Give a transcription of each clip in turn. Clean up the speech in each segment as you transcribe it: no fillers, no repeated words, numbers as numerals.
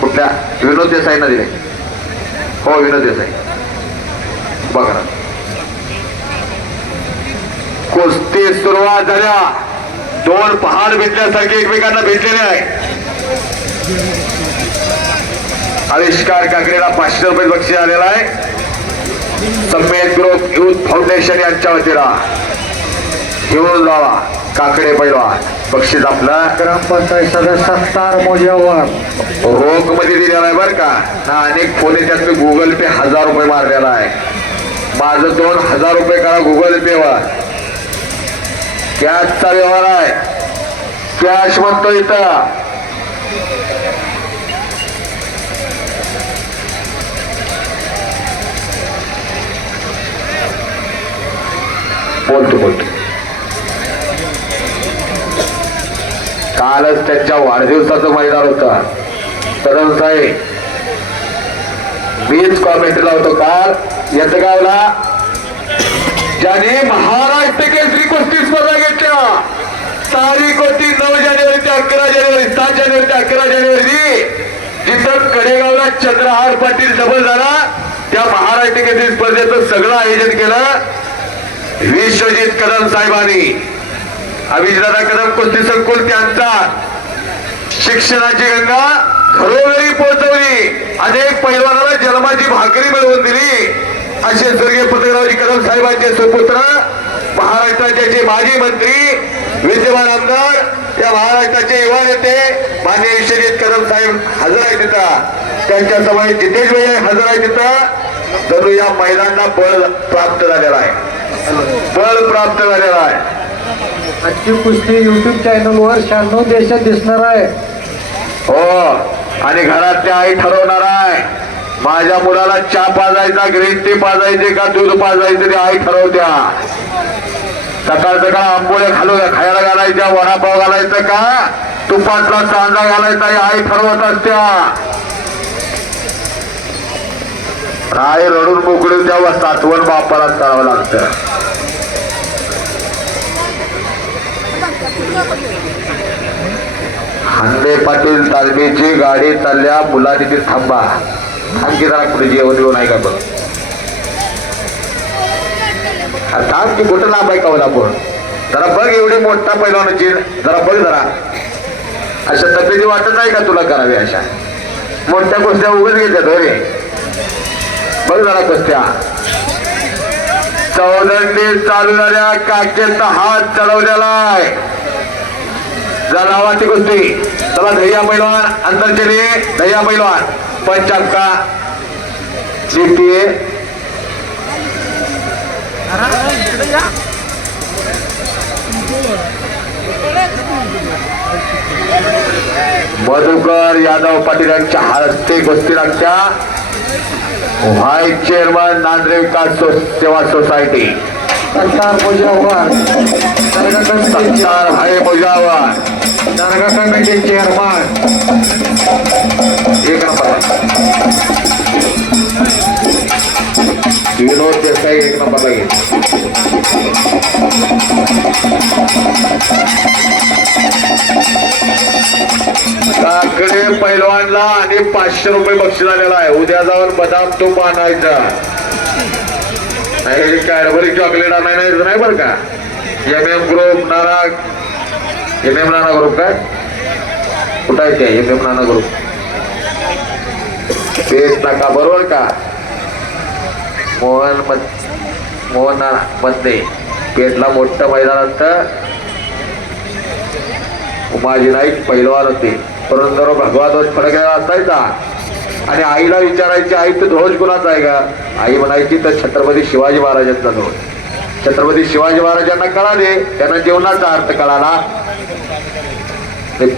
कुठल्या विनोद देसाई ना दिले हो विनोद देसाई बघा कुस्ती सुरुवात झाल्या दोन पहाड भेटल्यासारखे एकमेकांना भेटलेले आहे आविष्कार काकडेला 500 रुपये बक्षीस आलेला आहे सम्मेद ग्रुप युथ फाउंडेशन यांच्या वतीला घेऊन जावा काकडे पैलवान बक्षीस आपला ग्रामपंचायत सदस्य 7 मोजावर रोख मध्ये दिलेला आहे बर का ना अनेक फोन येतात मी गुगल पे 1000 रुपये मारलेला आहे माझं 2000 रुपये करा गुगल पे वर कॅशचा व्यवहार आहे कॅश म्हणतो इथं बोलतो कालच त्यांच्या वाढदिवसाचं मैदान होतं कदम साहेब मीच कॉमेंटला होतो काल यतगावला ज्याने महाराष्ट्र केसरी कुस्ती स्पर्धा घेतल्या तारीख होती 9 जानेवारी ते 11 जानेवारी 7 जानेवारी ते 11 जानेवारी जिथं कडेगावला चंद्रहार पाटील डबल झाला त्या महाराष्ट्र केसरी स्पर्धेचं सगळं आयोजन केलं विश्वजित कदम साहेबांनी अभिजितदादा कदम कुस्ती संकुल त्यांचा शिक्षणाची गंगा घरोघरी पोहोचवली अनेक पैलवानाला जन्माची भाकरी मिळवून दिली असे स्वर्गीय पत्ररावजी कदम साहेबांचे सुपुत्र महाराष्ट्राचे जे माजी मंत्री विद्यमान आमदार या महाराष्ट्राचे युवा नेते माननीय विश्वजित कदम साहेब हजर आहे तिथं त्यांच्या समोर जितेश भाई हजर आहे तिथं तर या महिलांना बळ प्राप्त झालेला आहे बळ प्राप्त झालेला आहे आजची कुस्ती युट्यूब चॅनलवर 96 देशात दिसणार आहे हो आणि घरात त्या आई ठरवणार आहे माझ्या मुलाला चहा पाजायचा ग्रीन टी पाजायचे का दूध पाजायचे ते आई ठरवत्या सकाळ सकाळ आंबोळे खायला घालायच्या वडापाव घालायचं का तुपातला कांदा घालायचा ही आई ठरवत असत्या आई रडून मोकळून द्यावं सातवण बापालाच करावं लागतं हांदे पाटील तालमीची गाडी चालल्या मुला तिथे थांबा आणखी जरा कुठे जेवण येऊन आहे का बघ थांब की कुठं लांब आहे का आपण जरा बघ एवढी मोठा पैलवानाची जरा बघ जरा अशा तब्येती वाटत आहे का तुला करावी अशा मोठ्या कुस्त्या उगाच घेतात रे बघ जरा कुस्त्या चौदंडी चालू झाल्या काकेचा हात चढवलेला आहे जनावाची कुस्ती चला धैया पैलवान अंतरचेली धैया पैलवान पंचांका जिंकतीये मधुकर यादव पाटील यांच्या हस्ते कुस्ती लागत्या व्हाईस चेअरमन नांद्रे विकास सेवा सोसायटी सत्तार मुजावर सत्तार भाई मुजावर दर्गा कमिटी चेअरमन एक नंबर विनोद देसाई एक नंबर लागेल काकडे पैलवानला आणि 500 रुपये बक्षीस आलेला आहे उद्या जाऊन बदाम तूप आणायचा कॅडबरी चॉकलेट आणायचं नाही बरं का एम ग्रुप नाना एम नाना ग्रुप काय कुठं आहे त्या एम नाना ग्रुप तेच नका बरोबर का मोहन मध्ये पेटला मोठं मैदान असतं उमाजी नाईक पैलवान होते पुरंदर भगवा ध्वज फडकलेला असायचा आणि आईला विचारायची आई तर ध्वज कुणाचा आहे का आई म्हणायची तर छत्रपती शिवाजी महाराजांचा ध्वज छत्रपती शिवाजी महाराजांना कळाले त्यांना जीवनाचा अर्थ कळाला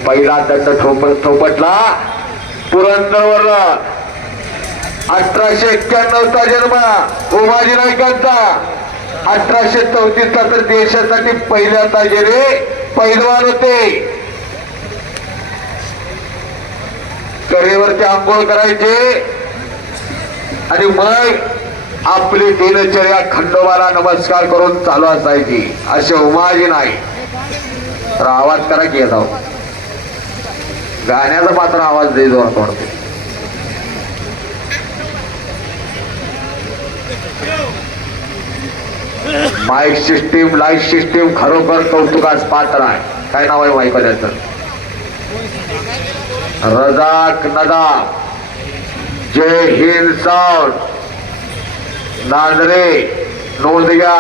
पहिला त्यांचा थोपटला पुरंदरवर 1891चा जन्म उमाजी नाईकांचा 1834चा तर देशासाठी पहिल्यांदा गेले पैलवान होते कडेवरती आंघोळ करायचे आणि मग आपली दिनचर्या खंडोबाला नमस्कार करून चालू असायची असे उमाजी नाही आवाज करा की जाऊ गाण्याचा मात्र आवाज दे जोरात वाटतो. माईक सिस्टीम लाईट सिस्टीम खरोखर कौतुकास पात्र आहे. काय नाव आहे माईक वाल्याचं? रजाक नदाब. जय हिंद साऊंड नांदरे नोंद घ्या.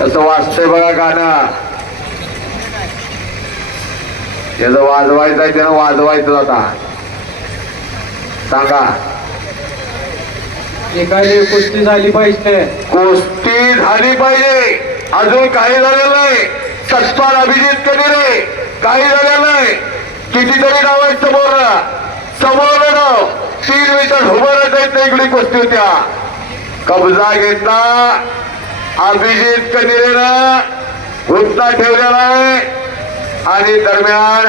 तसं वाजतंय बघा गाणं. ज्याचं वाजवायचं आहे त्यानं वाजवायचं आता. सांगा. एखादी कुस्ती झाली पाहिजे. कुस्ती झाली पाहिजे. अजून काही झालेलं नाही. सत्पाल अभिजित कनेरे काही झालेलं नाही. कितीतरी नाव आहेत समोर नाव 3 मीटर उभं जायचं. इकडे कुस्ती होत्या. कब्जा घेतला अभिजित कनेरेनं. घुसता ठेवलेला आहे आणि दरम्यान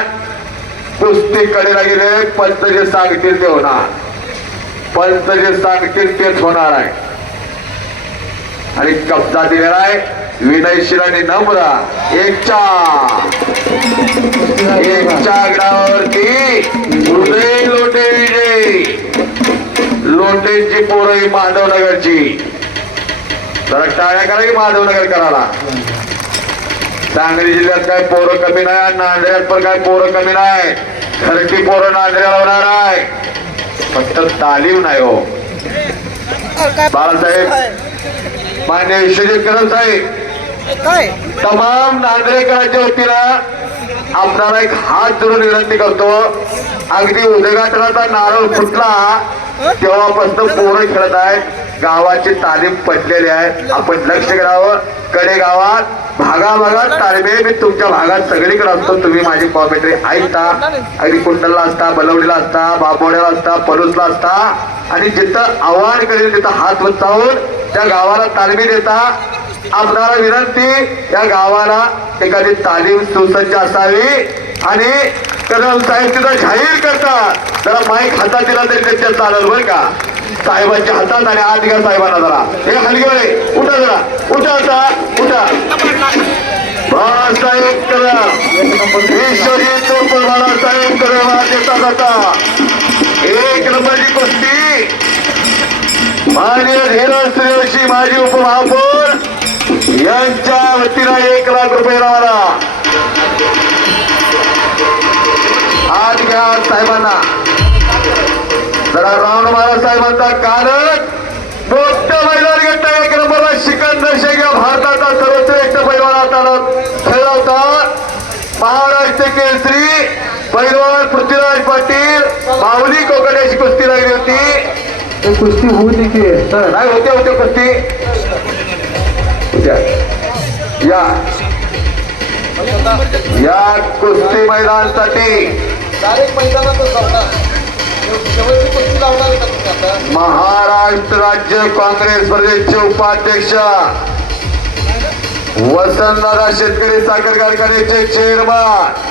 कुस्ती कडेला गेले. पंच जे सांगतील ते होणार. पंच जे सांगतील तेच होणार आहे. आणि कब्जा दिलेला आहे विनयशील आणि नम्र. एकच्या ग्रावावरती उदय लोटे विजय. लोटेंची पोरं ही माधवनगरची. जरा टाळ्या करा की माधवनगर करायला. सांगली जिल्ह्यात काय पोरं कमी नाही आणि नांदेड्यात पण काय पोरं कमी नाही. घरची पोरं नांदेड्याला होणार आहे. फक्त तालीम नाही हो. बाळासाहेब मान्य विश्वजित कदम साहेब तमाम नांदेडकरांच्या वतीनं आपल्याला एक हात जोडून विनंती करतो. अगदी उद्घाटनाचा नारळ फुटला तेव्हापासून पोरं खेळत आहेत. गावाची तालीम पडलेली आहे. आपण लक्ष करावं. कडे गावात भागाभागात तालमे. मी तुमच्या भागात सगळीकडे असतो. तुम्ही माझी कॉमेंट्री ऐकता. अगदी कुंडलला असता, बलवडीला असता, बाबोड्याला असता, पलूसला असता आणि जिथं आव्हान करेल तिथं हात वचावून त्या गावाला तालमी देता. आपल्याला विनंती या गावाला एखादी तालीम सुसज्ज असावी. आणि कदम साहेब तिथं जाहीर करतात जरा माईक हातात दिला तरी त्याच्यात चालेल बरं का. साहेबांच्या हातात आणि आत घ्या साहेबांना जरा. हे हलगे उठा जरा. उठा आता उठा. बाळासाहेब कदम विश्वजित बाळासाहेब कदम देतात आता. 1 नंबरची कुस्ती माननीय धीरज सूर्यवंशी माजी उपमहापौर यांच्या वतीनं 1 लाख रुपये नावाला. हात घ्या साहेबांना जरा. राऊंड मारा साहेबांचा. कारण मोठ्या मैदान घेतला 1 नंबरला सिकंदर शेख या भारताचा सर्वश्रेष्ठ पैलवान हाताला खेळला होता. महाराष्ट्र केसरी पैलवान पृथ्वीराज पाटील माऊली कोकण्याची कुस्ती लागली होती. कुस्ती होऊ दे की नाही होते कुस्ती या कुस्ती मैदानासाठी महाराष्ट्र राज्य काँग्रेस प्रदेशचे उपाध्यक्ष वसंतदादा शेतकरी साखर कारखान्याचे चेअरमन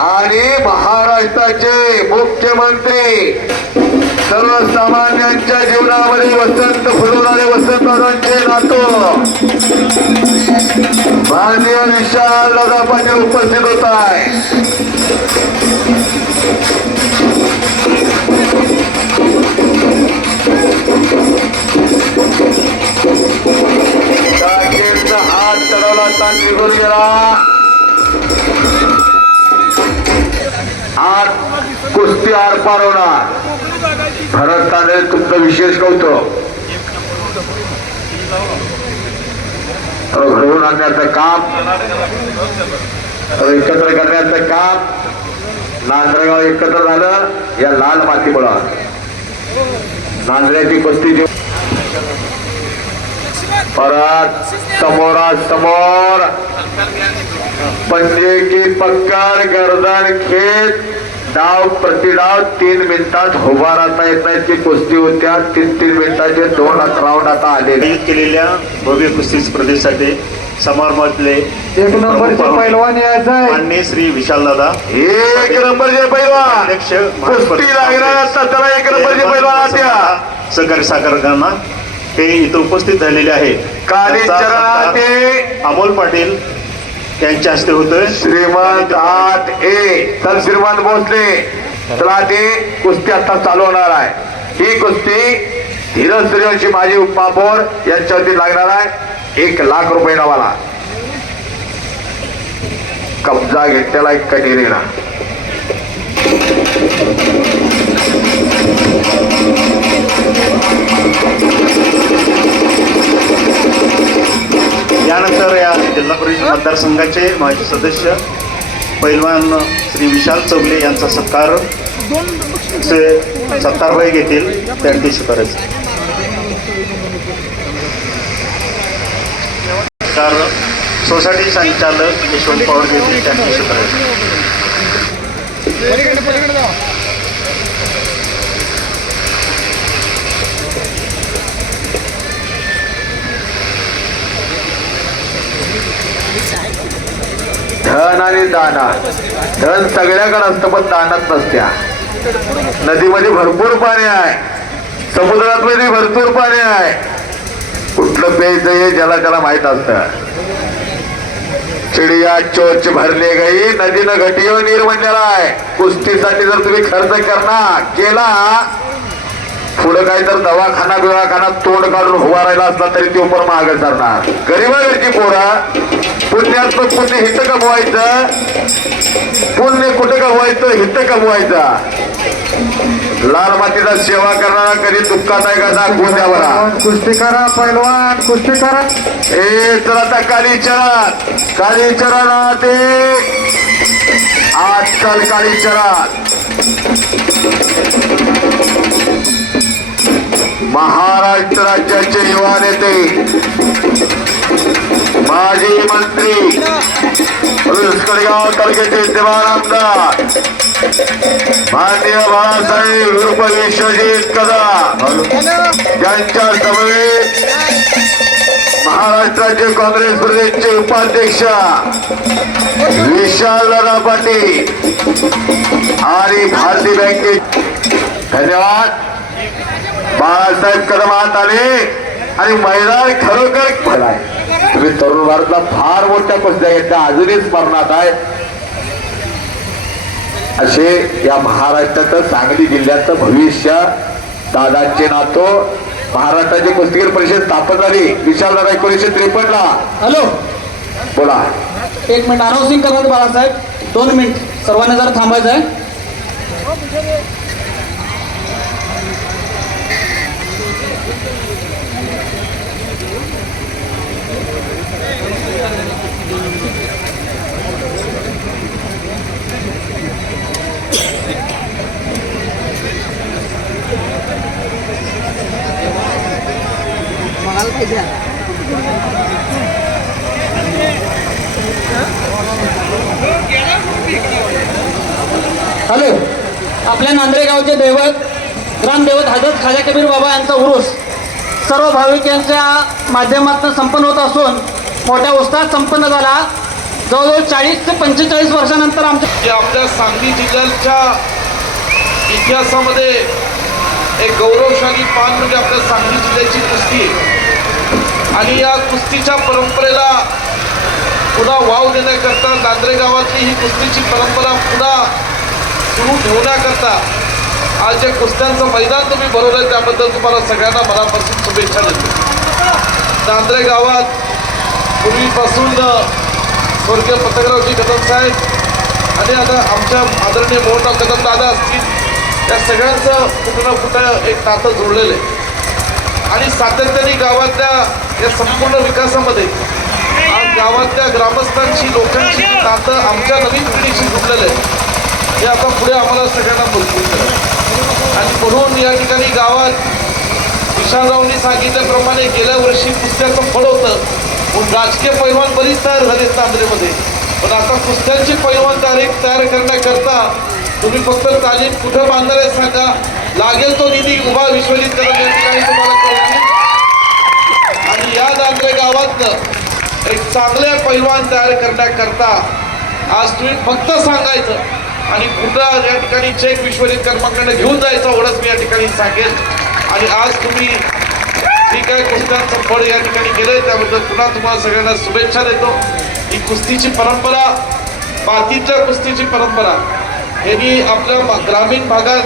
आणि महाराष्ट्राचे मुख्यमंत्री सर्वसामान्यांच्या जीवनामध्ये वसंत फुलवणारे वसंतदादांचे नातो माननीय विशाल दादा पाटील उपस्थित होत आहे. हात चढवला ताण निघून गेला. आज कुस्ती आर पार होणार. भरत तांदळे तुमचं विशेष कौतुक. घडवून आणण्याचं काम एकत्र करण्याचं काम. नांदगाव एकत्र झालं या लाल मातीमुळं. नांदऱ्याची कुस्ती परत समोरासमोर पंजे की पक्कड गर्दन खेच. डाव प्रतिडाव 3 मिनिटात उभा राहता येत नाही. ती कुस्ती होत्या 3 मिनिटाचे 2 राऊंड आता आले. केलेल्या भव्य कुस्ती स्पर्धेसाठी समारंभातले 1 नंबरचे पैलवान यायचं आहे. माननीय श्री विशालदादा 1 नंबरचे पैलवान अध्यक्ष कुस्ती लागणार असतात त्याला 1 नंबरचे पैलवान आत्या सहकारी साखर कारखाना हे इथं उपस्थित झालेले आहेत. काली चरण अमोल पाटील त्यांच्या हस्ते होतोय. श्रीमंत 8A तर श्रीमंत भोसले. चला ती कुस्ती आता चालू होणार आहे. ही कुस्ती धीरज सूर्यवंशी माजी उपमहापौर यांच्यावरती लागणार आहे. 1 लाख रुपये नावाला. कब्जा घेतलेला एक कटिरीला. यानंतर या जिल्हा परिषद मतदारसंघाचे माजी सदस्य पैलवान श्री विशाल चौगले यांचा सत्कारभाई घेतील. त्यांची शिफारस सोसायटी संचालक यशवंत पवार घेतील. त्यांची शिफारस धन आणि दाना. धन सगळ्याकडे असतं पण दानात नसत्या. नदीमध्ये भरपूर पाणी आहे, समुद्रात मध्ये भरपूर पाणी आहे. कुठलं प्यायचं हे ज्याला त्याला माहित असतं. चिडिया चोच भरले गई नदीनं घटियो नीर म्हणलेला आहे. कुस्तीसाठी जर तुम्ही खर्च करणार केला, पुढं काही तर दवाखाना बिवाखाना तोंड काढून उभा राहिला असला तरी ते उपर मागे सरणार. गरीबाकडची पोरं पुण्यात पुण्य हित कमवायचं. पुण्य कुठं कमवायचं? हित कमवायचं. लाल मातीचा सेवा करणारा कधी दुःखात आहे का दाखवून द्या बरा. कुस्ती करा पैलवान, कुस्ती करा. तर आता कालीचरण. कालीचरणात आजकाल कालीचरण महाराष्ट्र राज्याचे युवा नेते माजी मंत्री उसकडगाव तालुक्याचे विद्यमान आमदार माननीय बाळासाहेब उर्फ विश्वजित कदम यांच्या समवेत महाराष्ट्राचे काँग्रेस प्रदेशचे उपाध्यक्ष विशालदादा पाटील आणि भारतीय बँके. धन्यवाद. बाळासाहेब कदम आत आले आणि मैदान खरोखर भलाय. तुम्ही तरुण भारतला फार मोठ्या कुस्त्या घेतल्या, अजूनही स्मरणात आहे. असे या महाराष्ट्राचं सांगली जिल्ह्याचं भविष्य. दादांचे नातो महाराष्ट्राची कुस्तीगीर परिषद स्थापन झाली विशालदादा 1953 ला. हॅलो, बोला. 1 मिनिट अनाउन्सिंग करणार बाळासाहेब. 2 मिनिट सर्वांनी जरा थांबायचं आहे. हॅलो, आपल्या नांद्रे गावचे दैवत ग्रामदैवत हजरत खाजा कबीर बाबा यांचा उरूस सर्व भाविकांच्या माध्यमातून संपन्न होत असून मोठ्या उत्साहात संपन्न झाला. जवळजवळ 40 ते 45 वर्षानंतर आमच्या आपल्या सांगली जिल्ह्याच्या इतिहासामध्ये एक गौरवशाली पान म्हणजे आपल्या सांगली जिल्ह्याची कुस्ती. आणि या कुस्तीच्या परंपरेला पुन्हा वाव देण्याकरता नांद्रे गावातली ही कुस्तीची परंपरा पुन्हा सुरू ठेवण्याकरता आज जे कुस्त्यांचं मैदान तुम्ही भरवलं त्याबद्दल तुम्हाला सगळ्यांना मनापासून शुभेच्छा देतो. नांद्रे गावात पूर्वीपासून स्वर्गीय पतंगरावजी कदम साहेब आणि आता आमच्या आदरणीय मोहनराव कदम दादा असतील या सगळ्यांचं कुठं ना कुठं एक नातं जोडलेलं आहे. आणि सातत्याने गावातल्या या संपूर्ण विकासामध्ये आज गावातल्या ग्रामस्थांशी लोकांशी नातं आमच्या नवीन पिढीशी जोडलेलं आहे. हे आता पुढे आम्हाला सगळ्यांना मजबूत करा. आणि म्हणून या ठिकाणी गावात विशालरावनी सांगितल्याप्रमाणे गेल्या वर्षी कुस्त्याचं फळ होतं म्हणून राजकीय पैलवान बरीच तयार झाले नांद्रेमध्ये. पण आता कुस्त्यांची पैलवान तयार करण्याकरता तुम्ही फक्त तालीम कुठं बांधणार आहे सांगा, लागेल तो निधी उभा विश्वजित कदम या ठिकाणी तुम्हाला कळवली. आणि या नांद्रे गावातनं एक चांगले पैलवान तयार करण्याकरता आज तुम्ही फक्त सांगायचं आणि कुठं या ठिकाणी चेक विश्वजित कर्माकडनं घेऊन जायचं एवढंच मी या ठिकाणी सांगेन. आणि आज तुम्ही ठीक आहे कुस्त्यांचं फळ या ठिकाणी केलंय त्याबद्दल पुन्हा तुम्हाला सगळ्यांना शुभेच्छा देतो. ही कुस्तीची परंपरा, मातीच्या कुस्तीची परंपरा यांनी आपल्या ग्रामीण भागात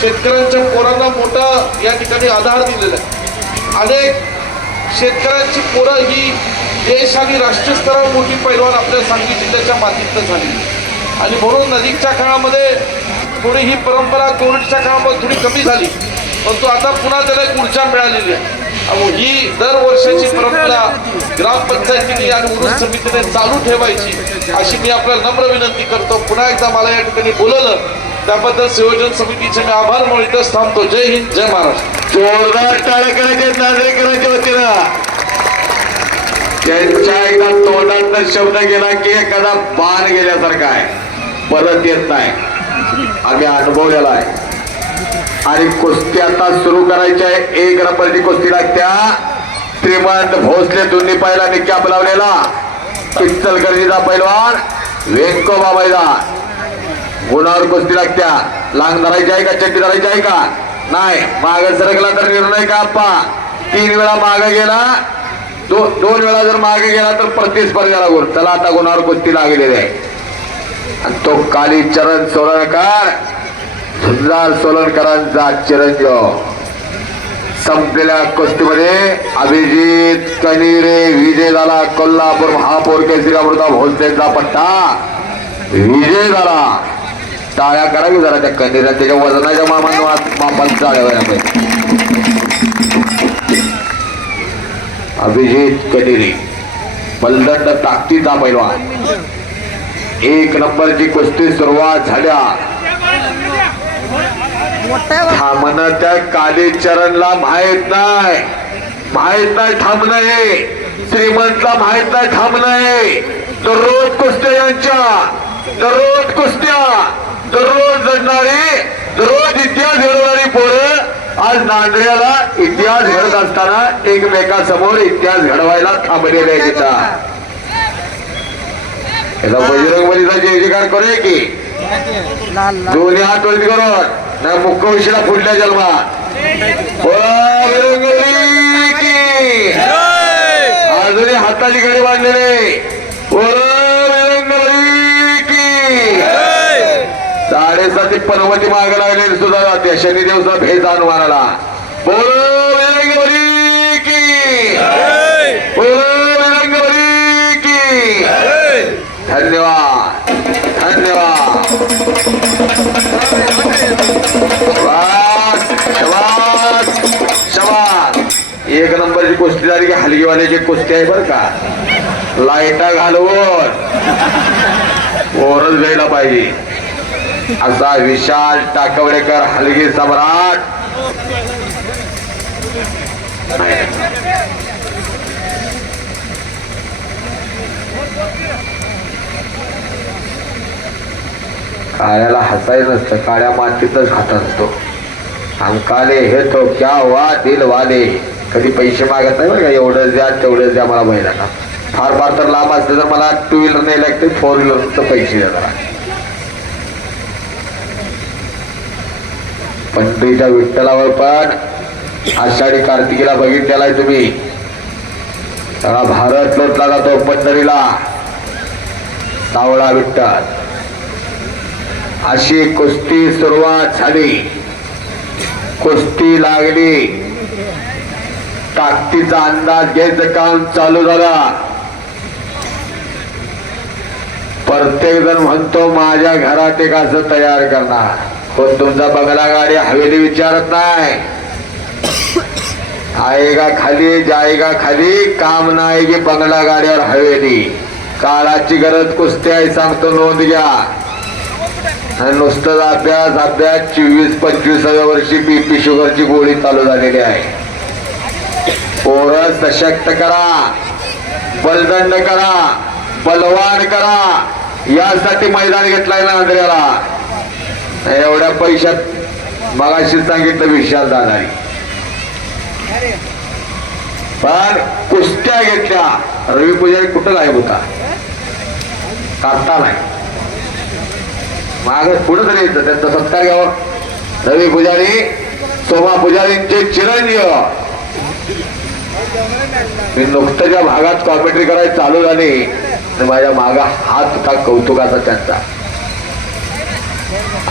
शेतकऱ्यांच्या पोरांना मोठा या ठिकाणी आधार दिलेला आहे. अनेक शेतकऱ्यांची पोरं ही देश आणि राष्ट्रीय स्तरावर मोठी पैलवान आपल्या सांगली जिल्ह्याच्या मातीतनं झाली आणि म्हणून नजीकच्या काळामध्ये थोडी ही परंपरा कोविडच्या काळामध्ये थोडी कमी झाली, परंतु आता पुन्हा त्याला एक ऊर्जा मिळालेली आहे. ही दरवर्षाची परंपरा ग्रामपंचायतीने आणि उरुस समितीने चालू ठेवायची अशी मी आपल्याला नम्र विनंती करतो. पुन्हा एकदा मला या ठिकाणी बोलवलं त्याबद्दल संयोजन समितीचे मी आभार म्हणून इथंच थांबतो. जय हिंद, जय महाराष्ट्र. जोरदार टाळ्या करायचे नागरिकांच्या वतीनं. त्यांच्या एकदा तोंडात शब्द गेला की एखादा बाण गेल्यासारखा आहे, परत येत नाही. आम्ही अनुभवलेला आहे. आणि कुस्ती आता सुरू करायची आहे. 1 नंबरची कुस्ती लागत्या. श्रीमंत भोसले दोन्ही पायला निकाप लावलेला इचलकरंजीचा पैलवान वेंकोबा मैदान. गुणावर कुस्ती लागत्या. लांग धरायची आहे का चड्डी धरायची आहे का नाही. माग सरकला तर निर्णय का आप्पा. 3 वेळा माग गेला, 2 वेळा जर मागे गेला तर प्रतिस्पर्ध्याला गुण. चला आता गुणावर कुस्ती लागलेली आहे. आणि तो कालीचरण सोलनकर, झुंजार सोलनकरांचा चिरंजीव. संपलेल्या कुस्तीमध्ये अभिजित कनिरे विजय झाला. कोल्हापूर महापौर केसरी अमृता भोसलेचा पट्टा विजय झाला. टाळ्या करावी जरा त्या कनिऱ्या, त्याच्या वजनाच्या मापात टाळ्या. अभिजित कनिरे बलदंड ताकदीचा पैलवान. 1 नंबरची कुस्ती सुरुवात झाल्या. थांबणं त्या कालीचरणला माहित नाही थांबणं हे. श्रीमंतला माहित नाही थांबणं हे. दररोज कुस्त्या यांच्या, दररोज कुस्त्या, दररोज लढणारी, दररोज इतिहास घडवणारी पोरं आज नांदऱ्याला इतिहास घडत असताना एकमेकांसमोर इतिहास घडवायला थांबलेले आहे. तिथं बजरंगबलीचा जय जयकार करूया की दोन्ही हात वरती करून ना मुख्य विषयाला पुढल्या जन्मात. बजरंगबली की अजूनही हाताची घडी बांधलेले. बजरंगबली की 7:30 पर्वती मागे लागलेली सुद्धा जाते. शनिदेव सुद्धा भेद अनुमानाला. बजरंगबली की, बजरंगबली की. धन्यवाद, धन्यवाद. शबास, शबास. 1 नंबरची कुस्ती झाली की हलगीवाल्याची कुस्ती आहे बरं का. लाईटा घालवून ओरच घ्यायला पाहिजे असा विशाल टाकवडेकर हलगी सम्राट. काळ्याला हसायला नसतं, काळ्या मातीतच खात असतो. अंकाले हे तो क्या हुआ दिल वाले. कधी पैसे मागत नाही बरं का. एवढंच द्या तेवढंच द्या मला महिला का. फार फार तर लांब असतं तर मला 2 व्हीलर नाही लागते, 4 व्हीलर पैसे द्या जरा. पंढरीच्या विठ्ठलावर पण आषाढी कार्तिकीला बघितलेला आहे तुम्ही. सगळा भारत लोटला जातो पंढरीला. सावळा विठ्ठल. अशी कुस्ती सुरुवात झाली. कुस्ती लागली. ताकदीचा अंदाज घ्यायचं काम चालू झालं. प्रत्येक जण म्हणतो माझ्या घरात एक असं तयार करणार. कोण तुमचा बंगला गाडी हवेली विचारत नाही. आएगा खाली जाएगा खाली, काम नाही की बंगला गाड्यावर हवेली. काळाची गरज कुस्ती आहे सांगतो, नोंद घ्या. नुसतंच अभ्यास 24-25व्या वर्षी BP शुगरची गोळी चालू झालेली आहे. पोरं सशक्त करा, बलदंड करा, बलवान करा. यासाठी मैदान घेतलाय ना नांदऱ्याला. एवढ्या पैशात मगाशी सांगितलं विशाल जाणारी. पण कुस्त्या घेतल्या. रवी पुजारी कुठं गायब होता, करता नाही. माग पुढे तरी येतं त्यांचा सत्कार घ्यावा. रवी पुजारी, सोमा पुजारींचे चिरंजीव. मी नुकतं ज्या भागात कॉमेंट्री करायला चालू झाली आणि माझ्या मागा हात का कौतुकाचा त्यांचा.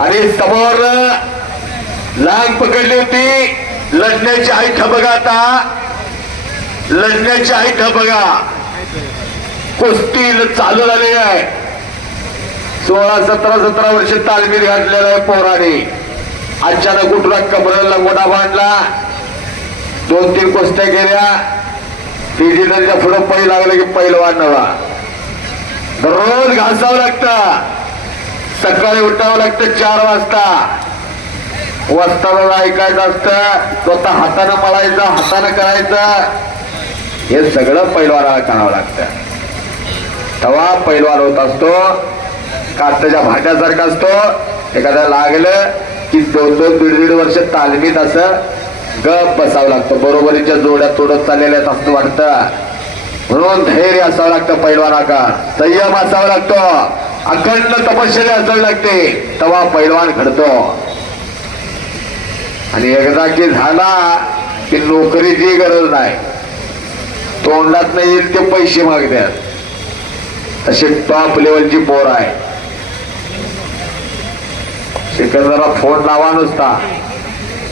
आणि समोर लांग पकडली होती. लढण्याची ऐठ बघा, आता लढण्याची ऐठ बघा. कुस्ती चालू झालेली आहे. 16-17 वर्ष तालमीत घातलेला आहे पोराने. अचानक उठला, कमरेला लंगोटा बांधला, 2-3 कुस्त्या केल्या. तिची त्यांच्या पुढं पै लागलं की पैलवान नवा. दररोज घासावं लागतं, सकाळी उठावं लागतं 4 वाजता. वस्ताला ऐकायचं असतं, स्वतः हातानं मळायचं, हातानं करायचं. हे सगळं पैलवानाला करावं लागतं. तेव्हा पैलवान होत असतो. काट्याच्या भाट्यासारखा असतो. एखाद्या लागलं की 2-2-1.5 वर्ष तालमीत असं गप बसावं लागतं. बरोबरीच्या जोड्या तोडत चाललेल्या असं वाटतं. म्हणून धैर्य असावं लागतं पैलवानाका, संयम असावा लागतो, अखंड तपश्चर्या असावी लागते. तेव्हा पैलवान घडतो. आणि एकदा की झाला की नोकरीची गरज नाही, तोंडात नाही येईल ते पैसे मागतात. अशी टॉप लेवलची पोर आहे. सिकंदरला फोन लावा नुसता,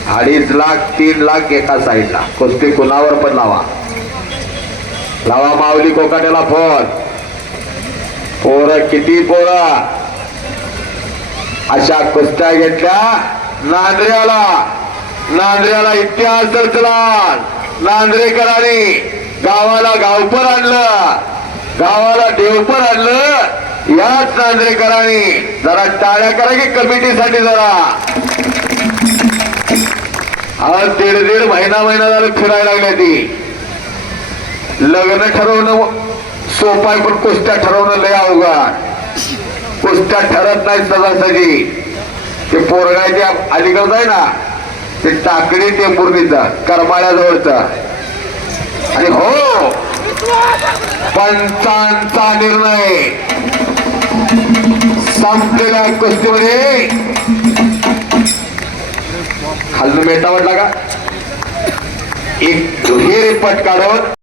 2.5 लाख 3 लाख एका साईडला. कुस्ती कुणावर पण लावा. माऊली कोकाटेला फोन. पोरं किती पोरं अशा कुस्त्या घेतल्या. नांद्र्याला इतिहास रचला. नांद्रेकरांनी गावाला गावपर आणलं, गावाला देवपर आणलं. याच नांद्रेकरांनी जरा टाळ्या करा की कमिटीसाठी जरा. आज 1.5 महिना झालं फिरायला लागल्या. ती लग्न ठरवणं सोपं आहे, पण कुस्त्या ठरवणं लय अवघड. कुस्त्या ठरत नाही सहजासहजी. ते पोरगाय ते अलीकडं आहे ना, ते टाकडी टेंभुर्णीचा करमाळ्याजवळचा. आणि हो, पंचांचा निर्णय संपलेल्या कुस्तीमध्ये खालून मेटावटला का एक दुहेरी पट काढून